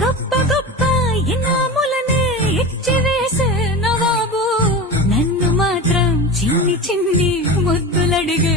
గొప్ప గొప్ప ఇనాములనే ఇచ్చి వేసే నవాబు నన్ను మాత్రం చిన్ని చిన్ని ముద్దులడిగే